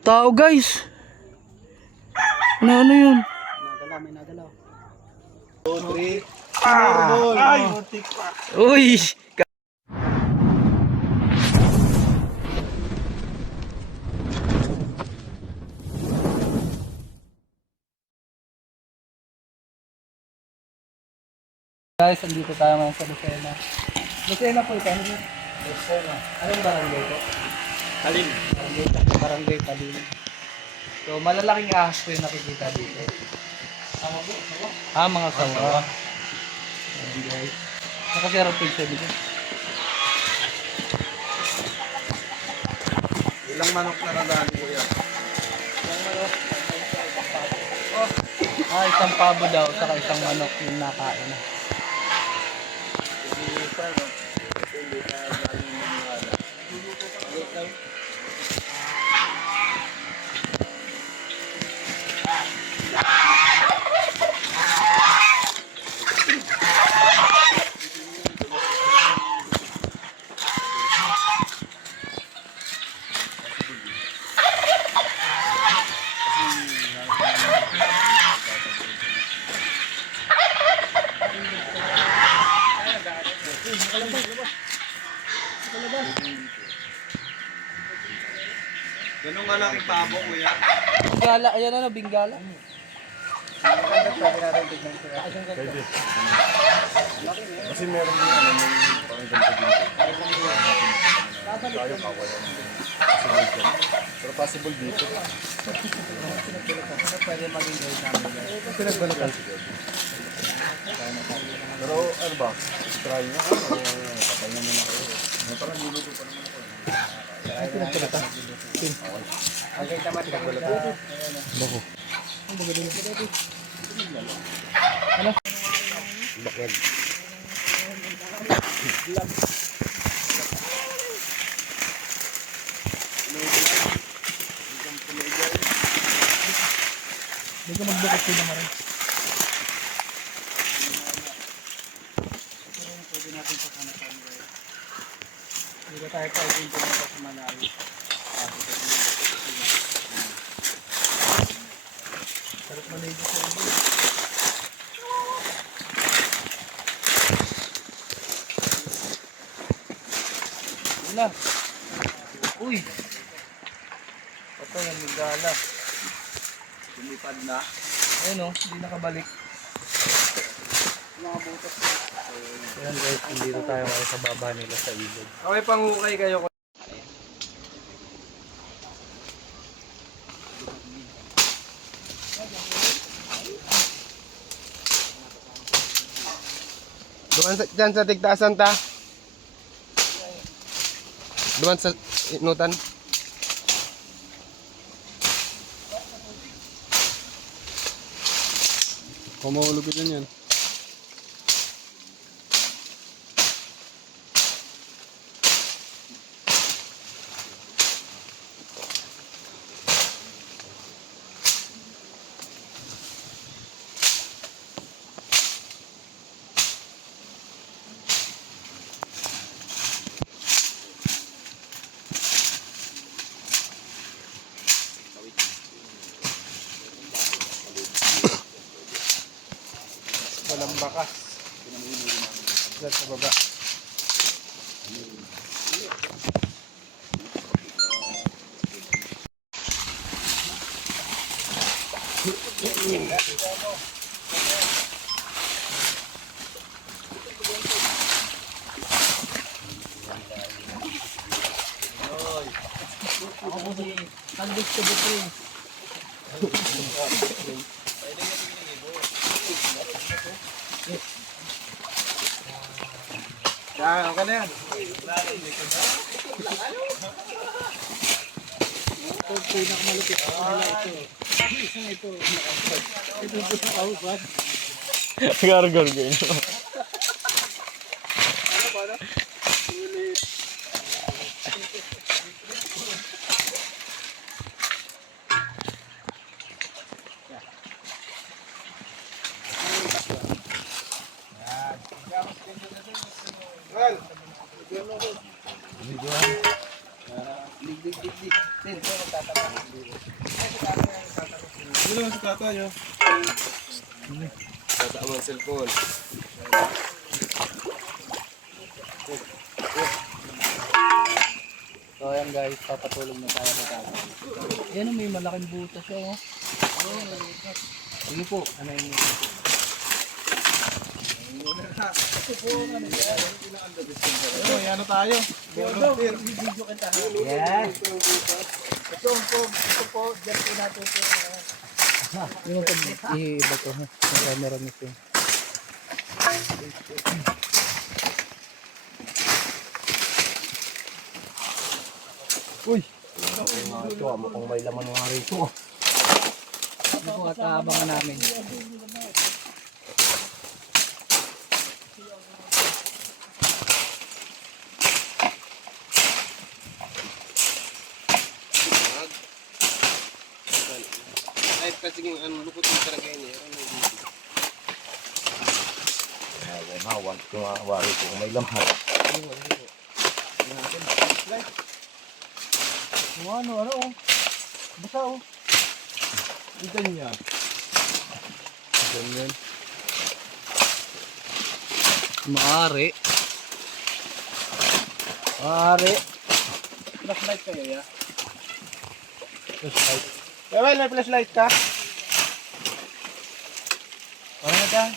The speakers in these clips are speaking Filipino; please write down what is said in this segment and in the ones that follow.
Tao guys. Ano yun? Nagalaw, may nagalaw. 2, 3. Ay, mutik pa. Uy! Guys, andito tayo ngayon sa Lucena. Lucena po ito. Lucena. Anong barangay po? Alin? Barangay Talin. So, malalaking ahas po yung nakikita dito. Mga sawa. Ayan guys. Nakasirap po siya dito. Ilang manok na nadali ko yan? Isang pabo daw, saka isang manok yung nakain na. Ganun kalaking pabo, kuya. Bingala, ayan ano, bingala. Kasi meron din ano, may parang ganito dito. Tayo kawayan. Pero possible dito. Pwede maging guide namin. Pinagbalikan siguro. Pero ano ba? Try na ka? O patay na muna kayo? Parang luluto pa naman ako. Ay, pinagpalata. Okay, tamat ka muna. Bako. Ano? Bakit? Hindi ko magbukot sila nga rin. Pwede natin sa kanapan guys. Hindi tayo pa ito yung pumunta sa Malawi. Sarap maligo sa ibo. Wala. Uy! Patay ang migala. Lumipad na. Ayun o, hindi nakabalik. Mga butas na. Ayan guys, dito tayo ngayon sa baba nila sa ilog. Okay, panghukay kayo. Duman sa, dyan sa tigtaasan ta. Duman sa inutan. Kung maulog yun yan. Walang bakas. Diyan sa baba. Ako po si Calvix to the train. Yan, okay na yan. Ito, pinakamalupit sa kanila ito. Isang ito. Ito po sa kaupan. Gargar ganyan. Well, Dig. Din, ito magtatama. Hindi naman si tatay, oh. Tatawa ang cellphone. So ayan guys, papatulog na tayo sa tatay. Ayan, may malaking butas siya oh. Sige po, ano yun? Ano tayo? Volunteer. Yes! Ito po, dyan po natin po. Yung pag i-iba to ha, marami ito. Uy! Ito mo kung may laman ng rito. Ito po at aabangan namin. Ay, kasi ang lukot mo talaga yun eh. Hawan ko nga, wari ko may laman. Ano oh. Basta oh. Ganyan. Ganyan. Maaari. Maaari. Flashlight kayo, ya? Flashlight. Well, may flashlight ka? Ano na dyan?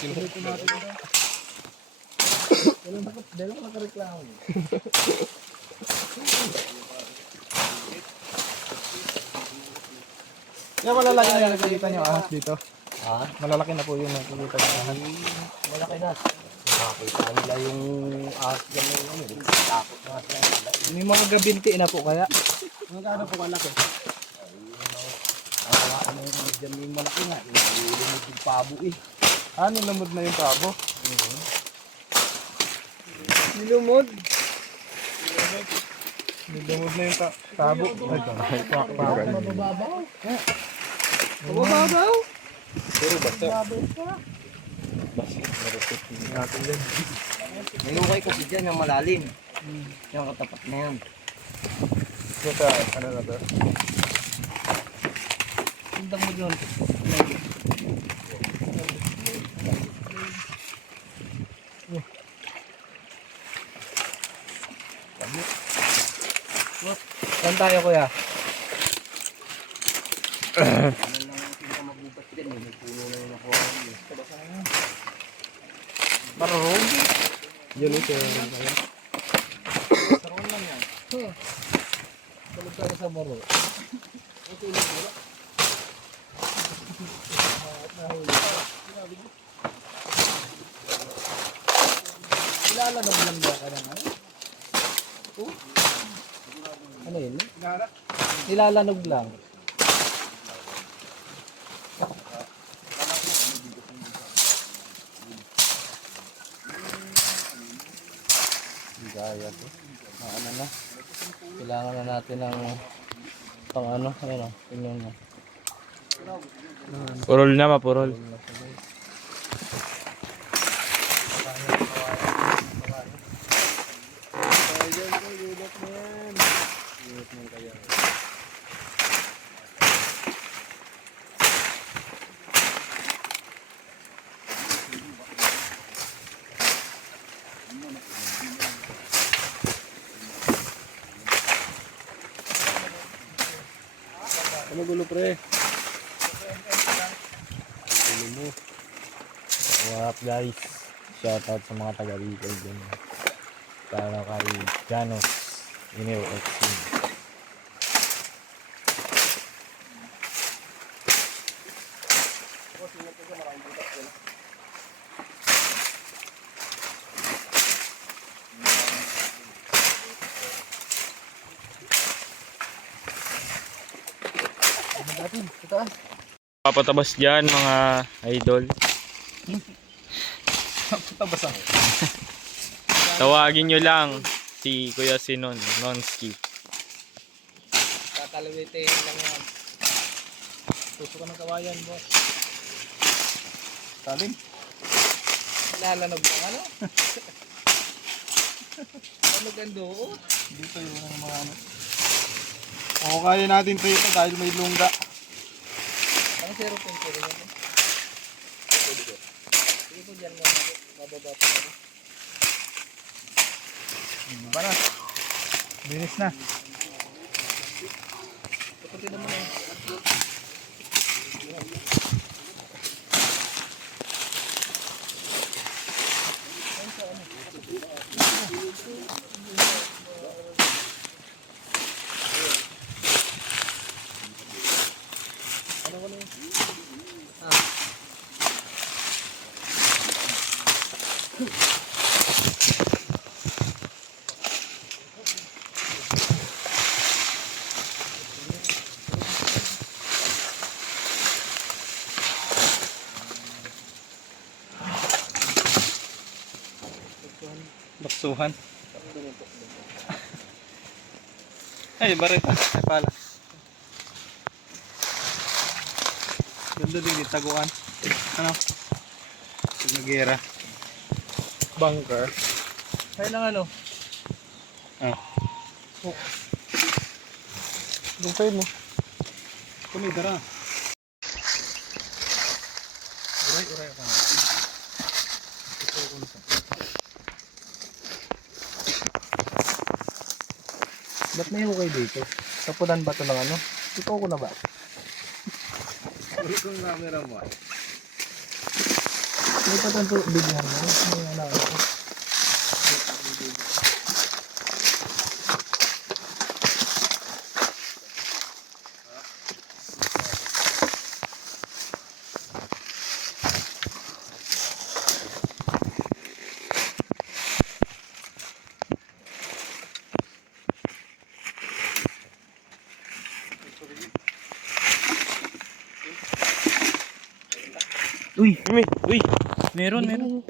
Sino ko natin ito? Dalo ko nakareklamo. Yan, malalaki na yung nakikita nyo ahas dito. Ha? Malalaki na po yung nakikita nyo ahas. Malaki na. Nakakita nila yung ahas dyan na yun. Takot na sila. May mga gabinti na po kaya. Magkano po kalaki? Ano yung dyan yung malaki nga. Lumod yung pabo eh. Ah, nilamod na yung pabo. Nilumod? Nilamod na yung tabo. Ay, pabo. Mabababaw. Mabababaw? Pero basta. Natin din. May hukay kasi dyan yung malalim. Yung katapat na yan. Ito sa, ano na to? Tindang mo dyan. Saan tayo kuya? Ano lang ang pinakamagubat din eh. May puno na yung nakuha niyo. Marunong. Yan ito. Saroon lang yan. Tulog tayo sa baro. Okay lang wala. Ilalanong lang ba ka ng ano? Ano yun? Ilalanog lang. Gaya to. Ano na? Kailangan na natin ng pang ano, ayun oh, tingnan mo. Purol na, mapurol. Ano gulo pre? Gulo mo. What up guys? Shoutout sa mga taga Bicol din. Para kay Janos Ineo XC. Natin, ito ah. Papatabas dyan mga idol. Tabas ah. Tawagin nyo lang si Kuya Sinon, Nonski. Tatalawitin lang yan. Tuso ka ng kawayan, boss. Salim? Lalanog lang ano? Lanog ang doo. Dito yung mga ano. O kaya natin ito dahil may lungga. Ang 0.0 yan. Sige po dyan mo. Mababa pa kami. Para. Binis na. Puputin naman eh. Baksuhan. Ay, barita. Ay, pala. Ganda din taguan. Ano? Nagera. Bunker. Kaya lang ano? Ah. Dumpay mo. Kuni dara. Uray ako. Ito ko na. Ba't may hukay dito? Tapunan ba ito ng ano? Totoo ko na ba? Uri kong camera mo. May patanto bigyan mo. May ano ako. Uy, uy. Meron. Meron.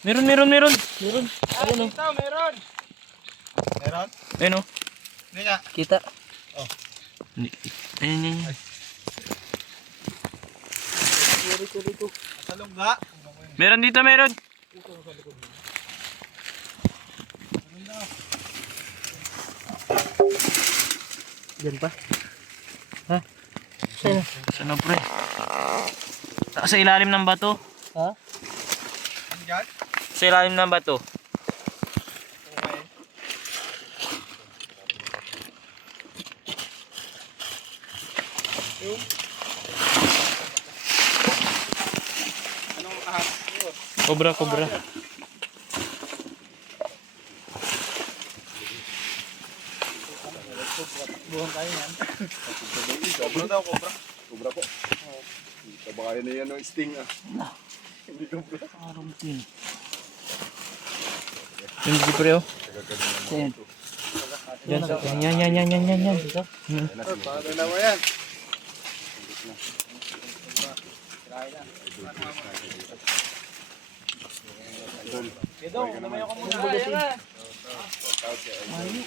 Meron. Meron. Ayun o. Meron. Meron? Ayun oh. Hindi nga. Kita. Ayun. Rito. Sa lungga. Meron dito, meron. Diyan pa. Saan pre? Sa ilalim ng bato. Ha? Diyan? Sa ilalim ng bato. Okay. Yung? Anong ahas? Cobra. Buhang kayo yan. Cobra daw, cobra. Cobra po. Baka yun na yan o sting ah. Hindi cobra. Arumtin. Yung di pre oh. Saan? Yan. Yan. Paano na mo yan? Ito, namayo ka muna. Ayan.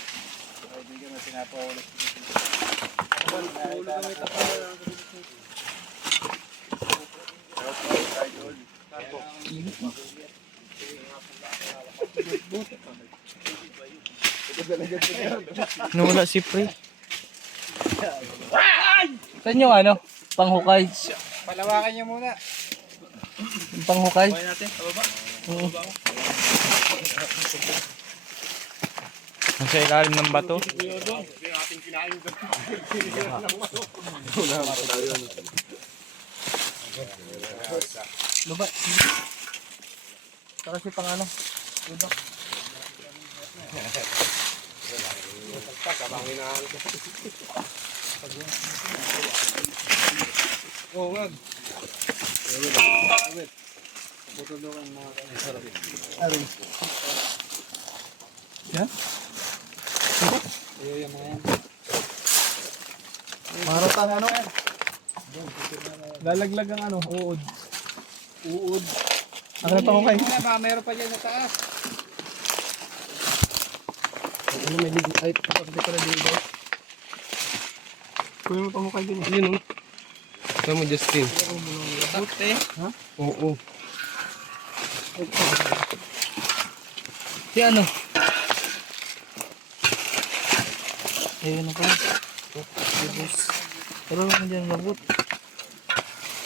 Nawala si pre. Saan yung ano? Panghukay. Palawakan niyo muna. Yung panghukay. Buhay natin, pababa. Oo. Nasa ilalim ng bato. Luba. Saka si pang ano? Luba. Oo nga. Aray. Yan? Maratang ano? Lalaglag ang ano? Uod. Ano na panghukay? Meron pa dyan sa taas. Ano may ligo? Ay, hindi ko na ligo. Kuya mo panghukay din. Yun o. Saan mo Justin? Buti. Ha? Oo. Si ano? Ayun na pala. Ibus. Pero ano dyan labot.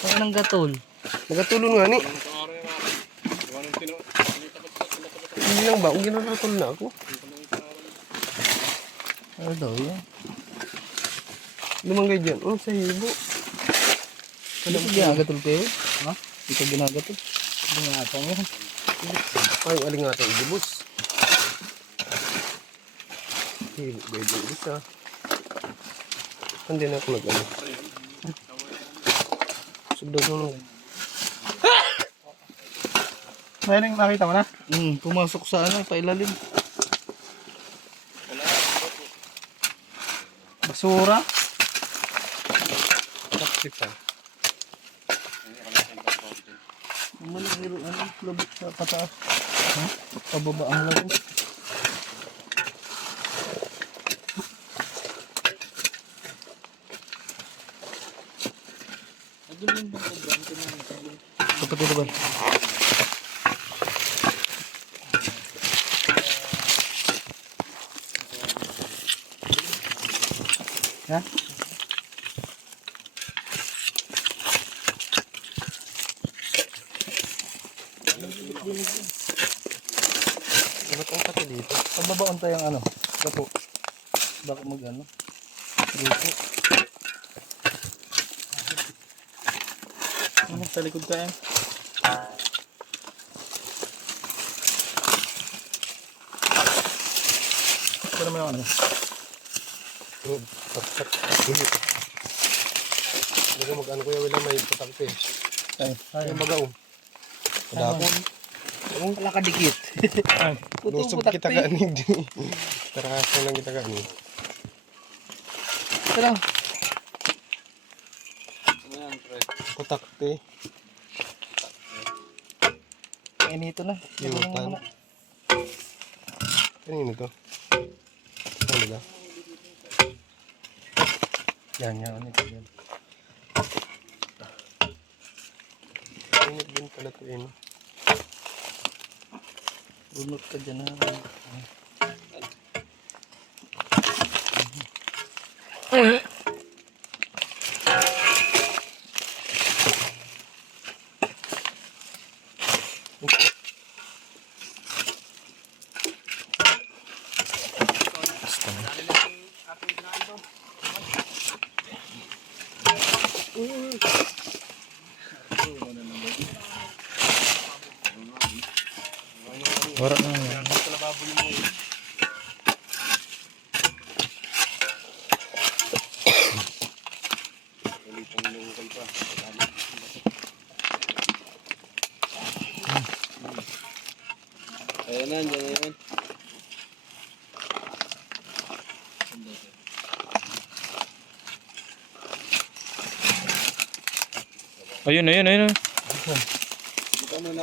Saan ang gatol? Nagatulong nga ni. Hindi lang ba? Kung ginatulong na ako. Ano daw yan? Lumanggay dyan. Oh, sa hibo. Hindi ko ginagatol kayo? Ha? Hindi ko ginagatol? Hindi nga atang yan. Ay, aling nga tayo ibus. Hibo, baby, ibus ha. Hindi na ako nag-ano. Sugdag mo nung. Ngayon nakita mo na? Pumasok sa ano, pailalim. Basura? Tapsip ha. Malagiro, ano, labot sa pataas. Ha? Pababa ang labot. Kapatid ba? Ha? Ba't ang pati dito? Pababaon tayong ano? Gapo. Baka mag ano? Grupo. Ano, sa likod ka yan? Ito naman yung ano. Taktak. Hindi ko mag-ano kuya wala may patakte. Ay, Ay, magaw. Padakon. Ang pala kadikit. Lusog kita kanig. Tarahasan lang kita kanig. Tara. Patakte. Inito na. Yutan. Kanino to? Ano ba? Yan, yan. Ito yan. Init din pala ito eh. Bunot ka dyan ha. wala na yan. Ayan na, dyan yan. Ayun, ayun, ayun.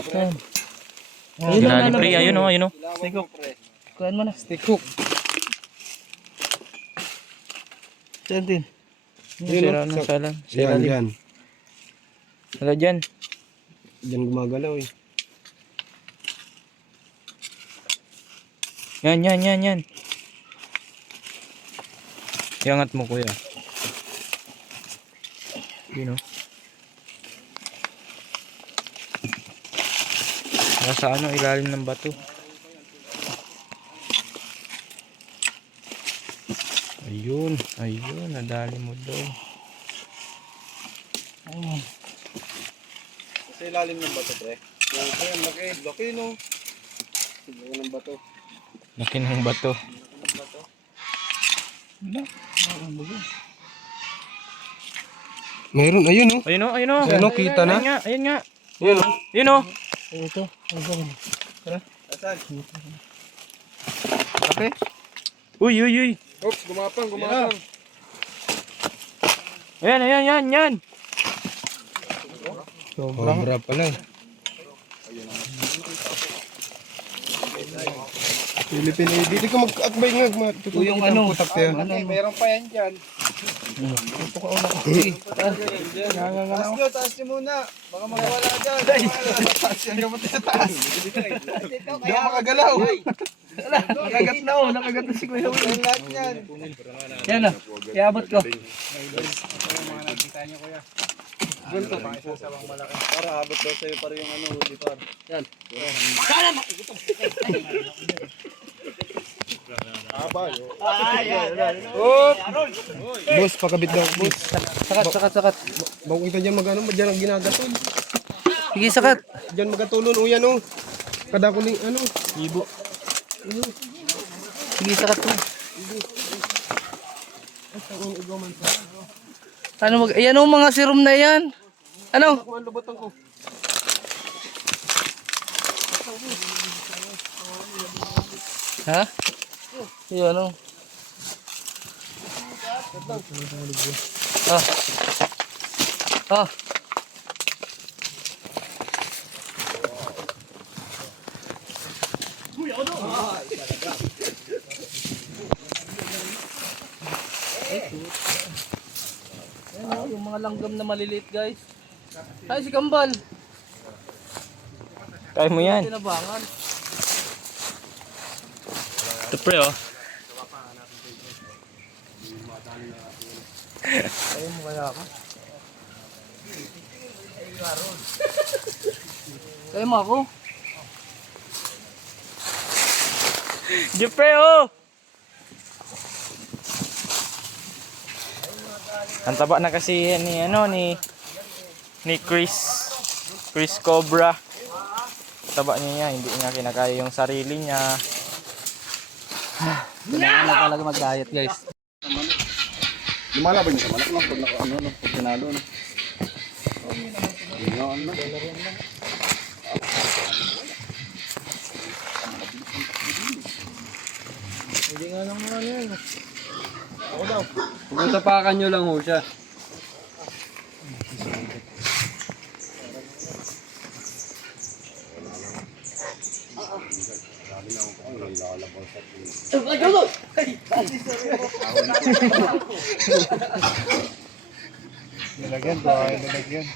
Ayun Ilalim pre, ayun o, ayun o. Stick hook. Kuhaan mo na. Stick hook. Diyan din. Sira na salan. Yan, yan. Wala dyan. Diyan gumagalaw eh. Yan, yan, yan, yan. Iangat mo kuya. Yun o. Nasa ano, ilalim ng bato. Ayun, ayun, nadali mo doon. Ayun. Sa ilalim ng bato, pre. Okay, laki. Laki, no? Laki ng bato. Laki ng bato. Mayroon, ayun, no? Ayun o, ayun o. Ayun, no? Kita na? Ayun nga, ayun nga. Ayun, no? Ayun o. Ito. Ayun. Asan? Laki? Uy, uy, uy. Oops, gumapang, gumapang. Ayan, ayan, ayan, yan. Sobra pala eh. Philippine AD. Di ko mag-akbay nga. O yung ano, Meron pa yan dyan. Taas nyo, taas nyo muna. Baka makawala ka dyan. Taas yan, gamot sa taas. Hindi ako makagalaw. nakagat na nakagat na si Kuya Will. Yung lahat yan. Yan o, iabot ko. Para abot daw sa'yo para yung ano, huli par. Yan. Boss, pakabit daw. Boss. Sakat. Bago kita dyan mag-ano, dyan ang ginagatol. Sige, sakat. Dyan magatulon. O yan o. Kada ko ano. Ibo. Sige, sakat mo. Ano mag... Ayan o mga serum na yan. Ano? Ako ang lubotong ko. Ha? Ayan o. Ah. Ah. Ayan, yung mga langgam na maliliit, guys. Ay, si Kambal. Kaya mo yan. Tinabangan. Ito pre oh. Ayaw mo kaya ako? Kaya mo ako? Pre oh. Ang taba na kasi ni ni Chris Cobra. Taba niya, hindi niya kinakaya yung sarili niya. Kailangan na talaga mag-diet, guys. Lumalaban niya sa malak lang pag naka-ano, pag pinalo. Ano? Hindi nga lang naman yan. Ako daw. Pagkatapakan nyo lang ho siya. Nilagyan, bahay nilagyan.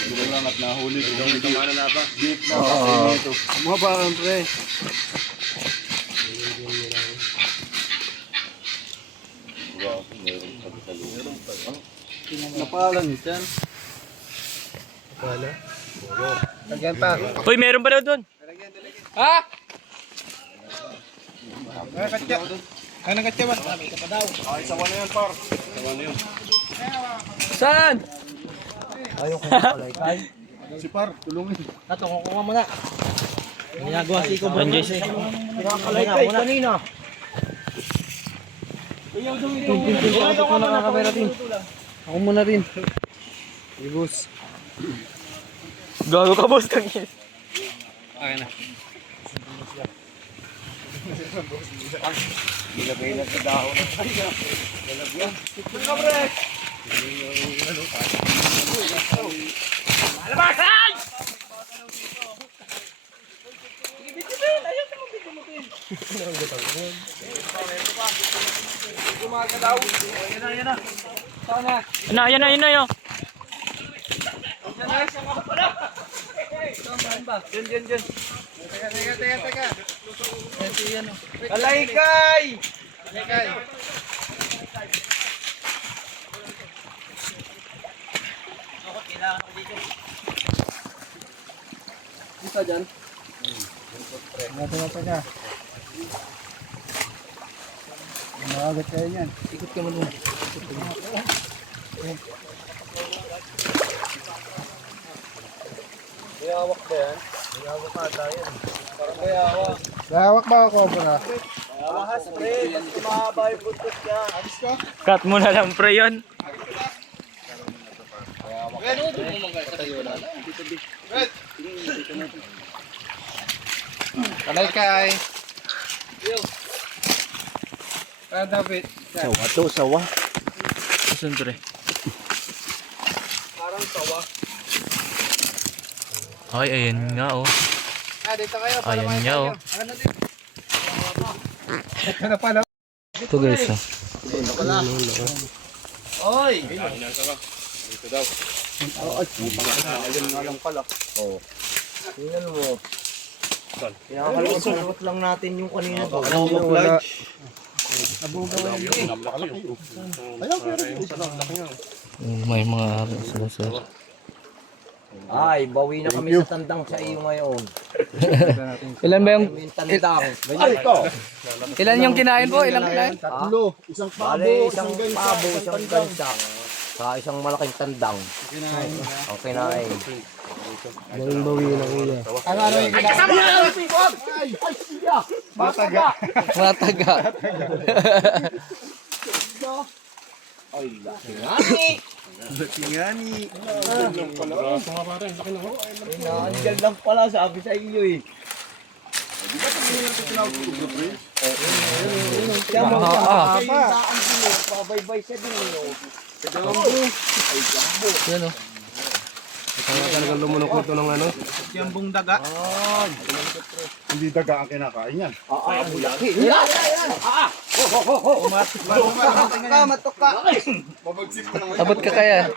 Hindi lang at nahuli. Hindi mana na ba? Beat na. Maba ang pre. Napalan dyan. Lagyan pa. Uy, meron pa daw doon. Ha? Ano katya ba? Ay, sawa na yan, par. Sawa na yun. Saan? Ayaw ko palay kay. Si par, tulungin. Natong ko nga muna. Ginagawa si ko ba? Jesse. Pinakalay kay kanina. Ayaw ko na kamera din. Ako muna rin. Ibus. Gago ka boss tangin. Okay na. Ilagay na sa dahon. Lalagyan. Alabasan! Yan na yun. Diyan. Teka. Ito yan o. Alay kay! Isa dyan. Teka. Nakagat kayo niyan. Ikot ka muna. May hawak ba yan? May hawak ata yan. Parang may hawak. May hawak ba ako, bro? Ahas, pre. Mahaba yung buntot ka. Alis ka? Cut mo na lang pre yun. Kalay kay. David. Sawa to, sawa. Siyempre. Parang sawa. Ay, ayan nga oh. Dito kayo. Ayan nga oh. Ano din? Ito na pala. Ito guys oh. Oy! Ito daw. Ayun nga lang pala. Oo. Tingnan mo. Pinakakalungkot lang natin yung kanina. Camouflage. May mga sir. Ay, bawi na kami sa tandang sa iyo ngayon. Ilan ba yung Yung tandang. ilan yung kinain po? Ilang kinain? Tatlo. Isang Bale, isang pabo, isang gansa. Sa isang malaking tandang. Ang kinain. Bawi na kuya. Ano yung Mataga. Mataga. Nandiyan lang pala, sabi sa iyo eh. Kaya mga pabaybay siya din eh. Yan oh. Talagang lumunok nito ng ano. Jambong daga. Hindi daga ang kinakain yan. Matok ka. Mabagsik mo naman. Abot ka kaya?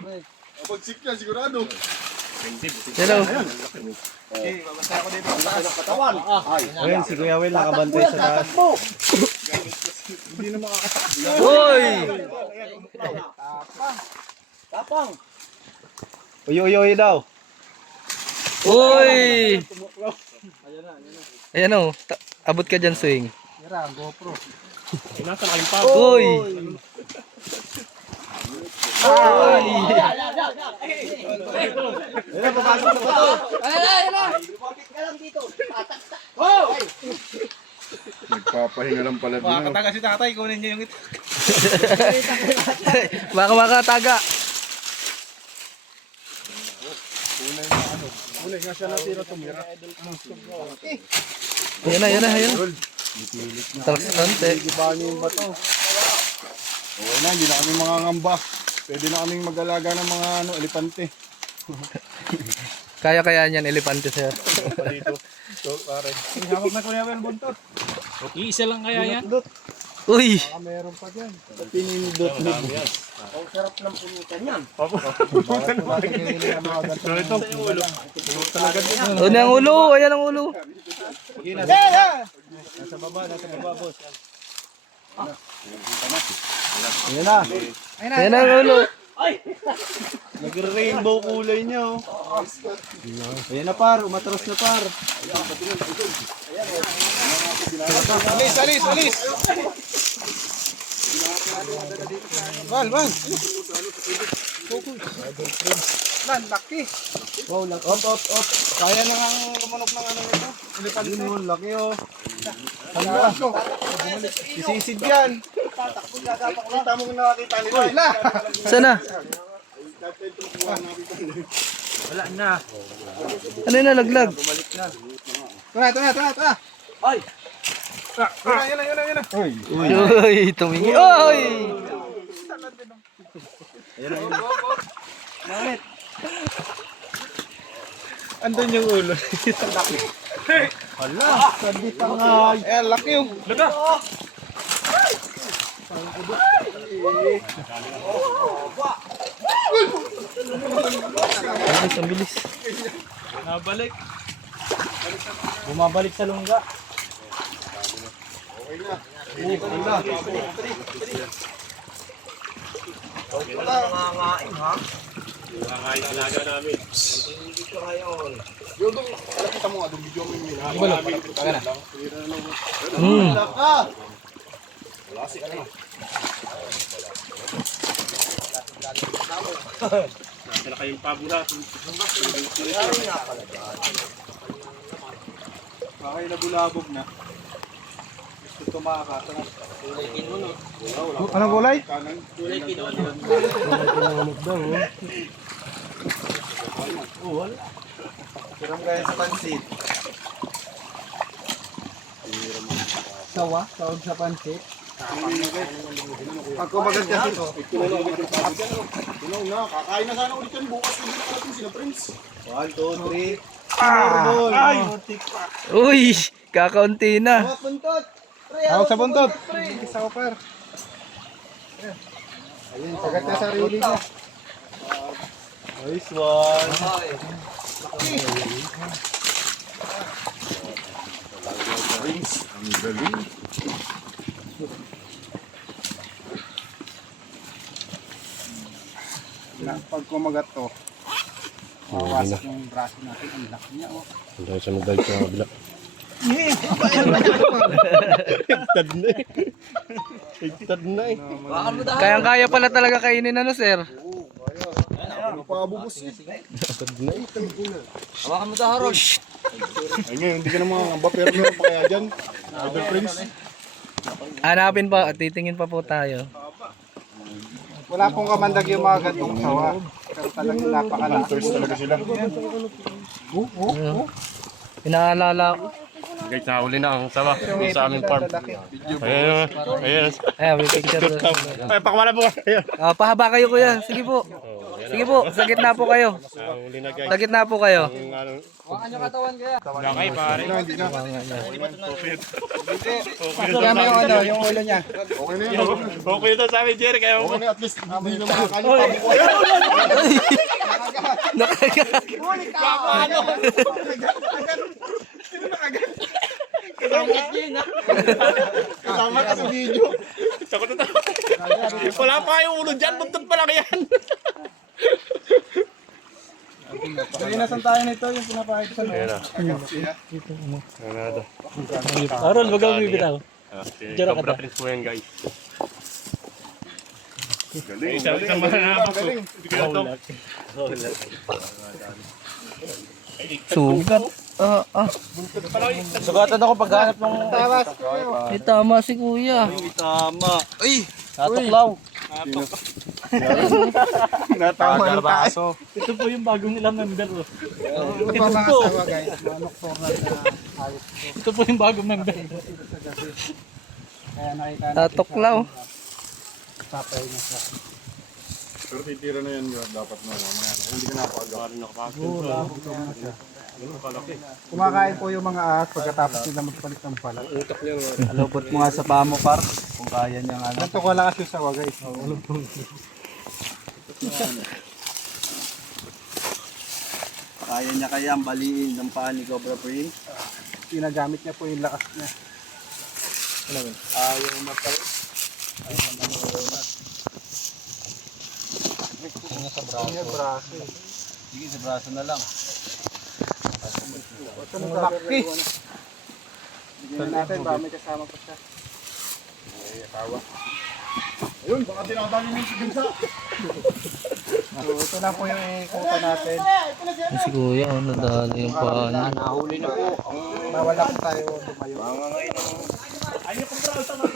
Mabagsik yan sigurado. Yan oh. Okay, babasa ako dito. Katawan. Ayun, si Kuya Will nakabantay sa taas. Hindi na makakatakbo. Uy! Tapang. Uy daw. Uy! Ayan oh. Abot ka dyan, swing. Tira, GoPro. Uy! Nagpapahinga lang pala din. ano. Kataga si tatay, kunin niya yung ito. Baka makataga. Uli nga siya natira tumira. Ayan na. Taras konti. Iba niyo yung bato. Okay na, hindi na kami mangangamba. Pwede na kaming mag-alaga ng mga elepante. Kaya niyan, elepante sir. Hawak na kuya yung buntot. Iisa lang kaya yan? Uy! Meron pa dyan. Pinindot mo. Ang sarap ng pulutan yan. Doon ang ulo. Ayan ang ulo. Nasa baba, boss. Ayan ang ulo. Nag-rainbow kulay niya oh. Ayan na par, umatras na par. Alis! Bal! Lan, laki. Wow, op. Kaya na nga lumunok ng ano nito. Elepante. Yun, laki oh. Isisid yan. Kita mo kung nakakita nila. Wala. Sana? Wala na. Ano yun nalaglag? Tara. Ay! Yun na. Uy! Tumingi. Uy! Andun yung ulo. Hala! Sandit ang ay! Eh, laki yung. Ang bilis. Nabalik. Bumabalik sa lungga. Wala nangangain ha? Nangangain talaga namin. Hindi ko ngayon. Yung doon, kita mo nga, doon video mo yung minahal. Wala ka! Nasa kayong pabo natin. Bakay na bulabog na. Gusto tumaka. Anong gulay? Kanan. Siram kaya sa pansit. Sawa? Sawag sa pansit? Pag kumagat kasi, tunaw na agad yung pagod yan. Tunaw na, kakain na sana ulit yan bukas. Hindi na natin sila, Prince. 1, 2, 3. Ay! Uy! Kakaunti na. Hawak sa buntot. Isa ko par. Ayun, sagat na sarili niya. Nice one. Prince, ang galing. Pag kumagat to, mawawasak yung braso natin. Ang laki niya, oh. Hindi siya mag-dive sa kabila. Higtad na eh. Kayang-kaya pala talaga kainin ano, sir? Napabubos eh. Hawakan mo to, Harold. Ay ngayon, hindi ka na mga pero meron pa kaya dyan. Albert Prince. Hanapin pa, titingin pa po tayo. Wala pong kamandag yung mga gatong sawa. Pero talagang napakalaki. Hunters talaga sila. Inaalala ko. Guys, nahuli na ang sama sa aming farm. Ayan, ayan. Ayan, may picture. Ay, pakamala po. Ayan. Pahaba kayo, kuya. Sige po. Sige po, sa gitna po kayo. Nahuli na guys. Sa gitna po kayo. Lakay pare. Hindi na. Kaya may yung ano, yung ulo niya. Okay na yan. Okay ito sa amin, Jerry. Kaya Okay na, at least hindi na makakain yung pabukuan. Kasama ka sa video. Takot na takot. Wala pa kayong ulo dyan. Buntot pa lang yan. Kaya nasan tayo nito, yung pinapahid sa loob. Harold, wag kang bibitaw. Jara ka Prince po yan guys. Galing, Isa mga galing. Sugat. Sugatan ako paghanap ng tawas. Eh, tama si kuya. Tama. Uy! Natuklaw. Natama ng tayo. Ito po yung bagong nilang member. Oh. Ito pa mga sawa guys. Manok-tongan na ayos. Ito po yung bagong member. Kaya nakita natin Tatuklaw. papay na siya. Pero titira na yan dapat na mamaya. Hindi ka napakagawa. Kumakain po yung mga ahas pagkatapos nila magpalit ng balat. Alupot mo nga sa pamo par. Kung kaya niya nga. Ganito ko lang kasi sawa guys. Kaya niya kaya ang baliin ng paa ni Cobra Prince? Ginagamit niya po yung lakas niya. Ayaw na pa. Yung braso. Sige, sa braso na lang. Ito ng laki. Bigyan natin ba may kasama pa siya. Ayun, baka tinatali mo yung sigansa. So, ito na po yung ikutan natin. Si kuya, nadali yung paan. Nahuli na po. Nawala po tayo lumayo. Ayun ko bro, sa mga.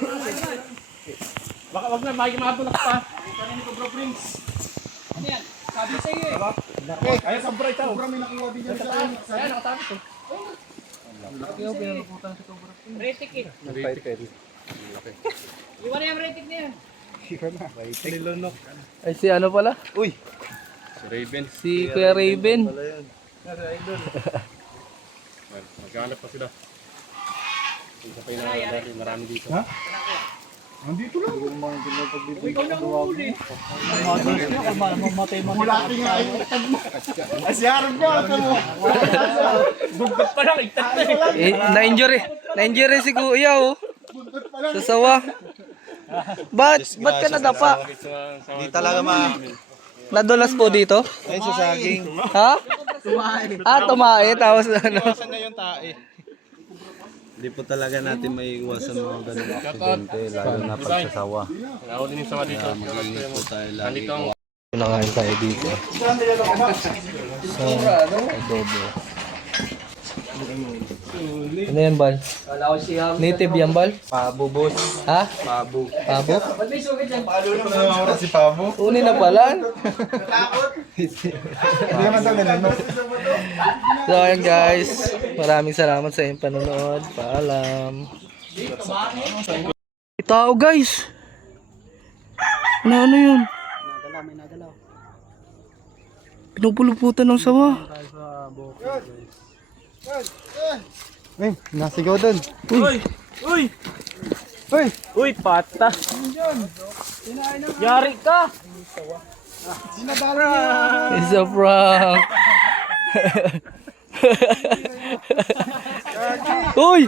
Baka wag na, makikimabulak pa. Kanina ko bro Prince. Ano yan? Sabi sa iyo eh. Ayun, sa bright out. Sobrang may nakuha din yan sa akin. Ayan, nakatabi ko. Retik eh. Iwan na yung retik na yan. Ay, si ano pala? Uy! Si Raven. Si Kuya Raven. Maghanap pa sila. Isa pa yung dati, marami dito. Nandito lang. Ikaw na huli. Mamatay mo. Mulati nga ay ay si Aaron ba? Bugtot pa lang, itat na eh. Eh, na-injury. Na-injury si kuya, oh. Sa sawa. Ba't ka nadapa? Di talaga Nadulas po dito? Ay, sa saging. Ha? Tumae. Tapos ano? Di po talaga natin may iwasan mga ganung aksidente, lalo na pagsasawa. Nahuli din sa mga dito. Mag-ingat po tayo lagi. Nandito ang Nakain tayo dito. So, adobo. Ano yan, Bal? Native yan, Bal? Pabo, boss. Ha? Pabo. Pabo? Si Pabo. Uni na pala. Hindi naman daw nilanok. So, ayan guys. Maraming salamat sa inyong panonood. Paalam. May tao guys. Ano yun? Pinupuluputan ng sawa. Eh, nasigaw doon. Uy! Uy! Uy! Uy, pata! Yari ka! It's a prank. Uy!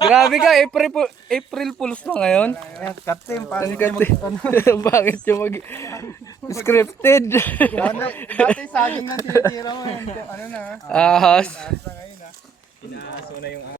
Grabe ka, April Fools pa ngayon. Ayan, Captain, paano Ang kayo gati. Bakit yung scripted? Dati saging lang tinitira mo. Ano na? Ahas. Taas na ngayon.